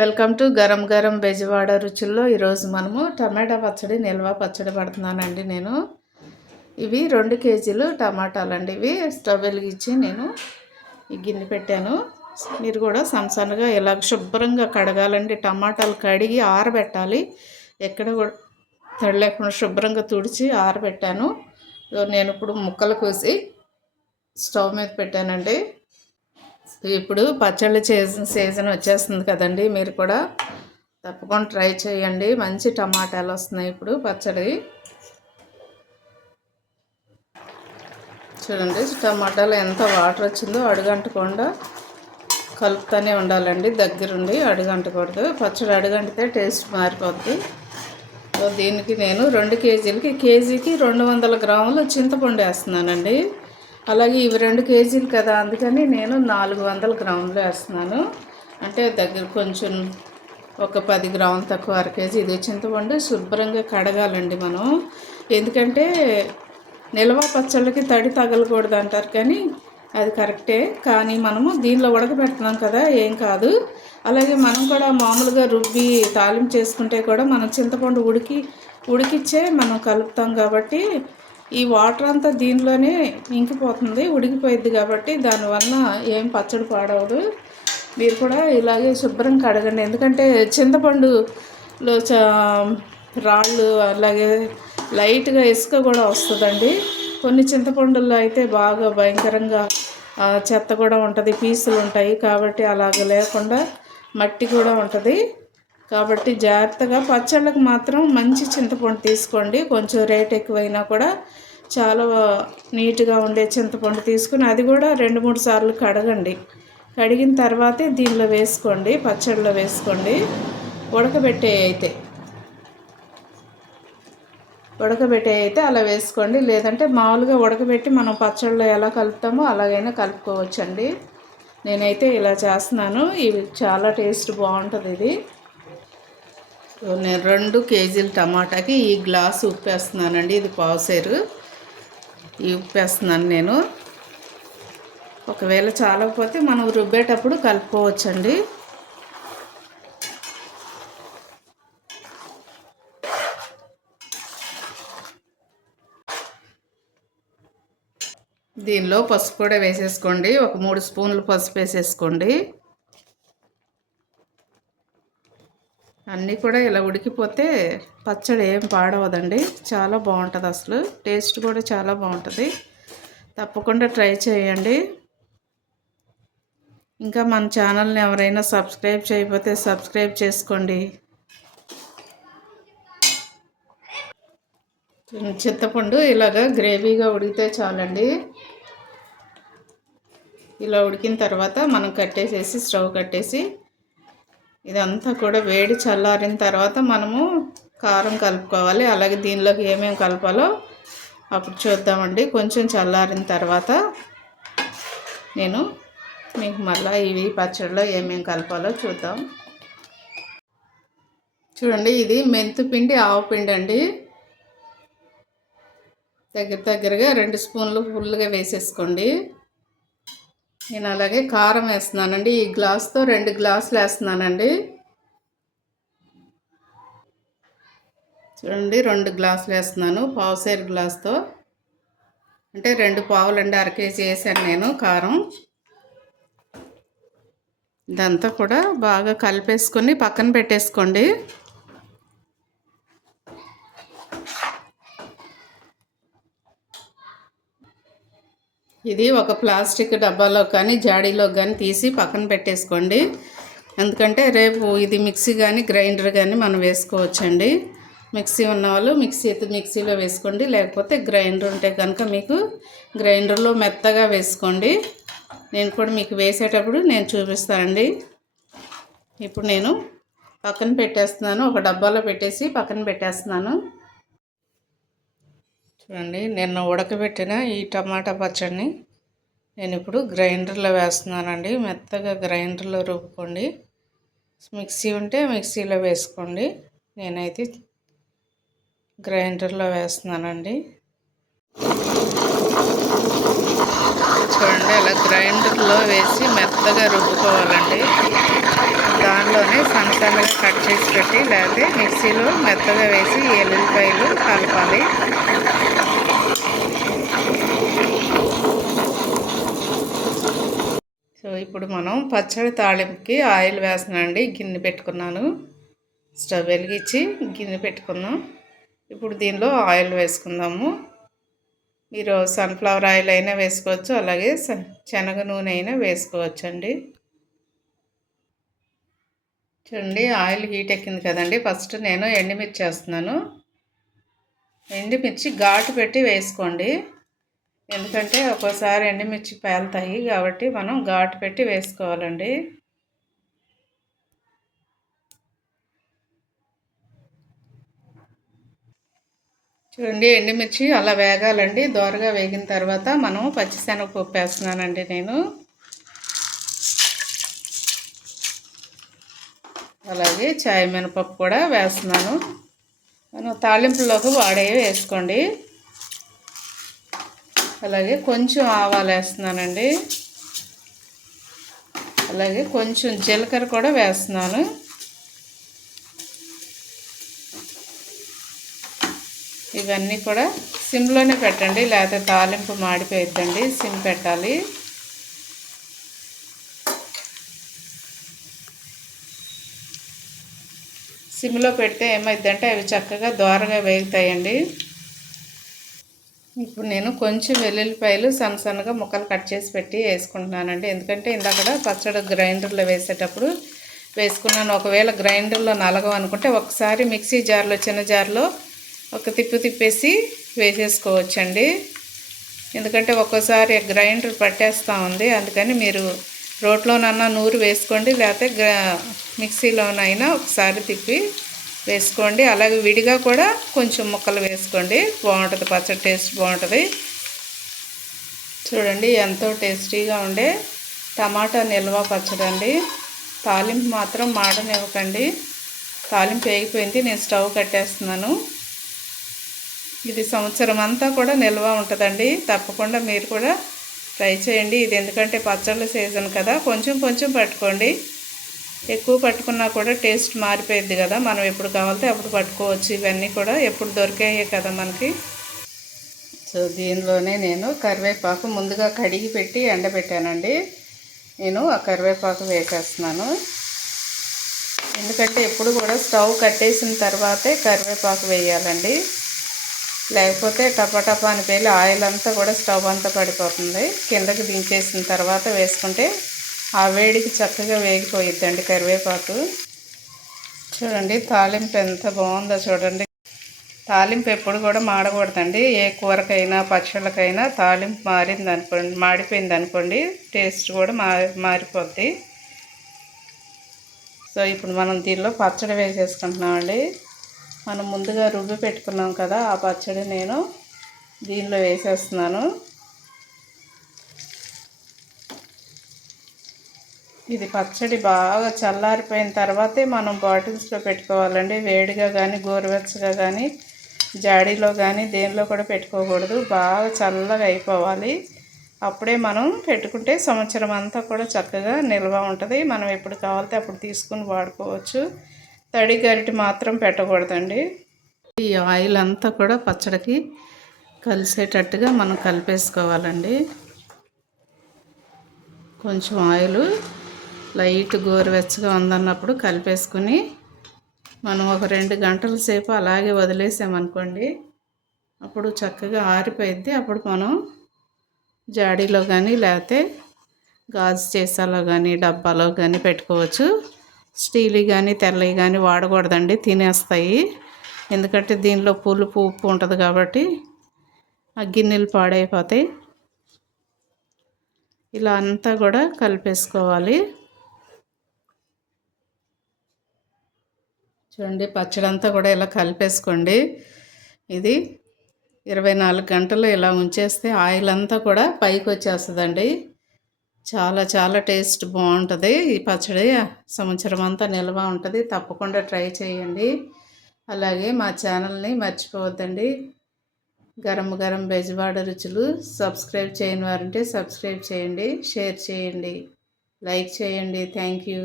Welcome to Garam Garam Bezawada రుచుల్లో. ఈరోజు మనము టమాటా పచ్చడి, నిల్వ పచ్చడి పడుతున్నానండి. నేను ఇవి 2 కేజీలు టమాటాలండి. ఇవి స్టవ్ వెలిగించి నేను ఈ గిన్నె పెట్టాను. మీరు కూడా సన్నగా ఇలా శుభ్రంగా కడగాలండి. టమాటాలు కడిగి ఆరబెట్టాలి. ఎక్కడ కూడా తడి లేకుండా శుభ్రంగా తుడిచి ఆరబెట్టాను. నేను ఇప్పుడు ముక్కలు కోసి స్టవ్ మీద పెట్టానండి. ఇప్పుడు పచ్చళ్ళు సీజన్ వచ్చేస్తుంది కదండి. మీరు కూడా తప్పకుండా ట్రై చేయండి. మంచి టమాటాలు వస్తున్నాయి ఇప్పుడు పచ్చడి. చూడండి టమాటాలు ఎంత వాటర్ వచ్చిందో. అడుగంటకుండా కలుపుతూనే ఉండాలండి. దగ్గరుండి అడుగంటకూడదు. పచ్చడి అడుగంటితే టేస్ట్ మారిపోద్ది. సో దీనికి నేను 2 కేజీలకి కేజీకి 200 గ్రాములు చింతపండు వేస్తున్నానండి. అలాగే ఇవి 2 కేజీలు కదా, అందుకని నేను 400 గ్రాములు వేస్తున్నాను. అంటే దగ్గర కొంచెం ఒక 10 గ్రాములు తక్కువ, 1 కేజీ. ఇది చింతపండు శుభ్రంగా కడగాలండి మనం. ఎందుకంటే నిల్వ పచ్చళ్ళకి తడి తగలకూడదు అంటారు, కానీ అది కరెక్టే. కానీ మనము దీనిలో ఉడకబెడుతున్నాం కదా, ఏం కాదు. అలాగే మనం కూడా మామూలుగా రుబ్బి తాలింపు చేసుకుంటే కూడా మనం చింతపండు ఉడికిచ్చే మనం కలుపుతాం కాబట్టి ఈ వాటర్ అంతా దీనిలోనే ఇంకిపోతుంది, ఉడికిపోయిద్ది. కాబట్టి దానివల్ల ఏం పచ్చడి పాడవదు. మీరు కూడా ఇలాగే శుభ్రం కడగండి. ఎందుకంటే చింతపండులో రాళ్ళు, అలాగే లైట్గా ఇసుక కూడా వస్తుందండి. కొన్ని చింతపండుల్లో అయితే బాగా భయంకరంగా చెత్త కూడా ఉంటుంది, పీసులు ఉంటాయి. కాబట్టి అలాగ లేకుండా మట్టి కూడా ఉంటుంది. కాబట్టి జాగ్రత్తగా పచ్చళ్ళకు మాత్రం మంచి చింతపండు తీసుకోండి. కొంచెం రేట్ ఎక్కువైనా కూడా చాలా నీట్గా ఉండే చింతపండు తీసుకుని అది కూడా 2-3 సార్లు కడగండి. కడిగిన తర్వాతే దీనిలో వేసుకోండి, పచ్చడిలో వేసుకోండి. ఉడకబెట్టే అయితే అలా వేసుకోండి. లేదంటే మామూలుగా ఉడకబెట్టి మనం పచ్చడిలో ఎలా కలుపుతామో అలాగైనా కలుపుకోవచ్చండి. నేనైతే ఇలా చేస్తున్నాను. ఇవి చాలా టేస్ట్ బాగుంటుంది. ఇది నేను 2 కేజీల టమాటాకి ఈ గ్లాసు ఉప్పు వేస్తున్నానండి. ఇది పావుసేరు ఈ ఉప్పు వేస్తున్నాను నేను. ఒకవేళ చాలకపోతే మనం రుబ్బేటప్పుడు కలుపుకోవచ్చండి. దీనిలో పసుపు కూడా వేసేసుకోండి. ఒక 3 స్పూన్లు పసుపు వేసేసుకోండి. అన్నీ కూడా ఇలా ఉడికిపోతే పచ్చడి ఏం పాడవదండి. చాలా బాగుంటుంది. అసలు టేస్ట్ కూడా చాలా బాగుంటుంది. తప్పకుండా ట్రై చేయండి. ఇంకా మన ఛానల్ని ఎవరైనా సబ్స్క్రైబ్ చేయకపోతే సబ్స్క్రైబ్ చేసుకోండి. చింతపండు ఇలాగా గ్రేవీగా ఉడికితే చాలండి. ఇలా ఉడికిన తర్వాత మనం కట్టేసేసి స్టవ్ కట్టేసి ఇదంతా కూడా వేడి చల్లారిన తర్వాత మనము కారం కలుపుకోవాలి. అలాగే దీనిలోకి ఏమేమి కలపాలో అప్పుడు చూద్దామండి. కొంచెం చల్లారిన తర్వాత నేను మీకు మళ్ళీ ఇవి పచ్చడిలో ఏమేమి కలపాలో చూద్దాం. చూడండి, ఇది మెంతిపిండి, ఆవపిండి అండి. దగ్గరగా 2 స్పూన్లు ఫుల్గా వేసేసుకోండి. నేను అలాగే కారం వేస్తున్నానండి. ఈ గ్లాస్తో 2 గ్లాసులు వేస్తున్నానండి. చూడండి, 2 గ్లాసులు వేస్తున్నాను. పావుసేరు గ్లాస్తో అంటే 2 పావులండి. 1/2 కేజీ వేసాను నేను కారం. ఇదంతా కూడా బాగా కలిపేసుకొని పక్కన పెట్టేసుకోండి. ఇది ఒక ప్లాస్టిక్ డబ్బాలో కానీ జాడీలో కానీ తీసి పక్కన పెట్టేసుకోండి. ఎందుకంటే రేపు ఇది మిక్సీ కానీ గ్రైండర్ కానీ మనం వేసుకోవచ్చండి. మిక్సీ ఉన్న వాళ్ళు మిక్సీలో వేసుకోండి. లేకపోతే గ్రైండర్ ఉంటే కనుక మీకు గ్రైండర్లో మెత్తగా వేసుకోండి. నేను కూడా మీకు వేసేటప్పుడు నేను చూపిస్తానండి. ఇప్పుడు నేను పక్కన పెట్టేస్తున్నాను. ఒక డబ్బాలో పెట్టేసి పక్కన పెట్టేస్తున్నాను. చూడండి, నిన్న ఉడకబెట్టిన ఈ టమాటా పచ్చడిని నేను ఇప్పుడు గ్రైండర్లో వేస్తున్నానండి. మెత్తగా గ్రైండర్లో రుబ్బుకోండి. మిక్సీ ఉంటే మిక్సీలో వేసుకోండి. నేనైతే గ్రైండర్లో వేస్తున్నానండి. చూడండి, అలా గ్రైండర్లో వేసి మెత్తగా రుబ్బుకోవాలండి. దానిలోనే సన్నగా కట్ చేసి పెట్టి లేకపోతే మిక్సీలో మెత్తగా వేసి ఎల్లుల్లిపాయలు కలపాలి. సో ఇప్పుడు మనం పచ్చడి తాళింపుకి ఆయిల్ వేస్తున్నానండి. గిన్నె పెట్టుకున్నాను. స్టవ్ వెలిగించి గిన్నె పెట్టుకుందాం. ఇప్పుడు దీనిలో ఆయిల్ వేసుకుందాము. మీరు సన్ఫ్లవర్ ఆయిల్ అయినా వేసుకోవచ్చు, అలాగే శనగ నూనె అయినా వేసుకోవచ్చు అండి. చూడండి ఆయిల్ హీట్ ఎక్కింది కదండి. ఫస్ట్ నేను ఎండుమిర్చి వేస్తున్నాను. ఎండుమిర్చి ఘాటు పెట్టి వేసుకోండి, ఎందుకంటే ఒక్కోసారి ఎండుమిర్చి పేలుతాయి కాబట్టి మనం ఘాటు పెట్టి వేసుకోవాలండి. చూడండి ఎండుమిర్చి అలా వేగాలండి. దోరగా వేగిన తర్వాత మనం పచ్చిశనగపప్పు వేస్తున్నానండి నేను. అలాగే చాయ్ మినపప్పు కూడా వేస్తున్నాను. మనం తాలింపులోకి వాడేవి వేసుకోండి. అలాగే కొంచెం ఆవాలు వేస్తున్నానండి. అలాగే కొంచెం జీలకర్ర కూడా వేస్తున్నాను. ఇవన్నీ కూడా సిమ్లోనే పెట్టండి, లేకపోతే తాలింపు మాడిపోయిద్దండి. సిమ్ పెట్టాలి. సిమ్లో పెడితే ఏమైందంటే అవి చక్కగా దోరగా వేగుతాయండి. ఇప్పుడు నేను కొంచెం వెల్లుల్లిపాయలు సన్నగా ముక్కలు కట్ చేసి పెట్టి వేసుకుంటున్నానండి. ఎందుకంటే ఇందాక పచ్చడి గ్రైండర్లో వేసేటప్పుడు వేసుకున్నాను. ఒకవేళ గ్రైండర్లో నలగవు అనుకుంటే ఒకసారి మిక్సీ జార్లో, చిన్న జార్లో ఒక తిప్పేసి వేసేసుకోవచ్చండి. ఎందుకంటే ఒక్కోసారి గ్రైండర్ పట్టేస్తూ ఉంది, అందుకని మీరు రోట్లోనన్నా నూరు వేసుకోండి, లేకపోతే మిక్సీలోనైనా ఒకసారి తిప్పి వేసుకోండి. అలాగే విడిగా కూడా కొంచెం ముక్కలు వేసుకోండి, బాగుంటుంది పచ్చడి, టేస్ట్ బాగుంటుంది. చూడండి ఎంతో టేస్టీగా ఉండే టమాటా నిల్వ పచ్చడి అండి. తాలింపు మాత్రం మాడనివ్వకండి. తాలింపు వేగిపోయింది, నేను స్టవ్ కట్టేస్తున్నాను. ఇది సంవత్సరం అంతా కూడా నిల్వ ఉంటుందండి. తప్పకుండా మీరు కూడా ట్రై చేయండి. ఇది ఎందుకంటే పచ్చళ్ళ సీజన్ కదా, కొంచెం కొంచెం పట్టుకోండి. ఎక్కువ పట్టుకున్నా కూడా టేస్ట్ మారిపోయింది కదా, మనం ఎప్పుడు కావాలితే అప్పుడు పట్టుకోవచ్చు. ఇవన్నీ కూడా ఎప్పుడు దొరికాయే కదా మనకి. సో దీనిలోనే నేను కరివేపాకు ముందుగా కడిగి పెట్టి ఎండబెట్టానండి. నేను ఆ కరివేపాకు వేసేస్తున్నాను. ఎందుకంటే ఎప్పుడు కూడా స్టవ్ కట్టేసిన తర్వాతే కరివేపాకు వేయాలండి, లేకపోతే టపా అని పేలి ఆయిల్ అంతా కూడా స్టవ్ అంతా పడిపోతుంది. కిందకి దించేసిన తర్వాత వేసుకుంటే ఆ వేడికి చక్కగా వేగిపోయిద్దండి కరివేపాకు. చూడండి తాలింపు ఎంత బాగుందో చూడండి. తాలింపు ఎప్పుడు కూడా మాడకూడదండి. ఏ కూరకైనా పచ్చళ్ళకైనా తాలింపు మాడిపోయింది అనుకోండి, టేస్ట్ కూడా మారిపోద్ది. సో ఇప్పుడు మనం దీనిలో పచ్చడి వేసేసుకుంటున్నామండి. మనం ముందుగా రుబ్బి పెట్టుకున్నాం కదా, ఆ పచ్చడి నేను దీనిలో వేసేస్తున్నాను. ఇది పచ్చడి బాగా చల్లారిపోయిన తర్వాతే మనం బాటిల్స్లో పెట్టుకోవాలండి. వేడిగా కానీ గోరువెచ్చగా కానీ జాడీలో కానీ దేనిలో కూడా పెట్టుకోకూడదు. బాగా చల్లగా అయిపోవాలి, అప్పుడే మనం పెట్టుకుంటే సంవత్సరం అంతా కూడా చక్కగా నిల్వ ఉంటుంది. మనం ఎప్పుడు కావాలితే అప్పుడు తీసుకుని వాడుకోవచ్చు. తడి గరిటె మాత్రం పెట్టకూడదండి. ఈ ఆయిల్ అంతా కూడా పచ్చడికి కలిసేటట్టుగా మనం కలిపేసుకోవాలండి. కొంచెం ఆయిల్ లైట్ గోరువెచ్చగా ఉందన్నప్పుడు కలిపేసుకుని మనం ఒక 2 గంటల సేపు అలాగే వదిలేసామనుకోండి, అప్పుడు చక్కగా ఆరిపోయిద్ది. అప్పుడు మనం జాడీలో కానీ లేకపోతే గాజు సీసాలో కానీ డబ్బాలో కానీ పెట్టుకోవచ్చు. స్టీల్ కానీ తెల్లవి కానీ వాడకూడదండి, తినేస్తాయి. ఎందుకంటే దీనిలో పులుపు ఉప్పు ఉంటుంది కాబట్టి ఆ గిన్నెలు పాడైపోతాయి. ఇలా అంతా కూడా కలిపేసుకోవాలి. చూడండి పచ్చడి అంతా కూడా ఇలా కలిపేసుకోండి. ఇది 24 గంటలు ఇలా ఉంచేస్తే ఆయిల్ అంతా కూడా పైకి వచ్చేస్తుందండి. చాలా చాలా టేస్ట్ బాగుంటుంది. ఈ పచ్చడి సంవత్సరం అంతా నిల్వ ఉంటుంది. తప్పకుండా ట్రై చేయండి. అలాగే మా ఛానల్ని మర్చిపోవద్దండి. గరం గరం బెజవాడ రుచులు. సబ్స్క్రైబ్ చేయని వారంటే సబ్స్క్రైబ్ చేయండి, షేర్ చేయండి, లైక్ చేయండి. Thank you.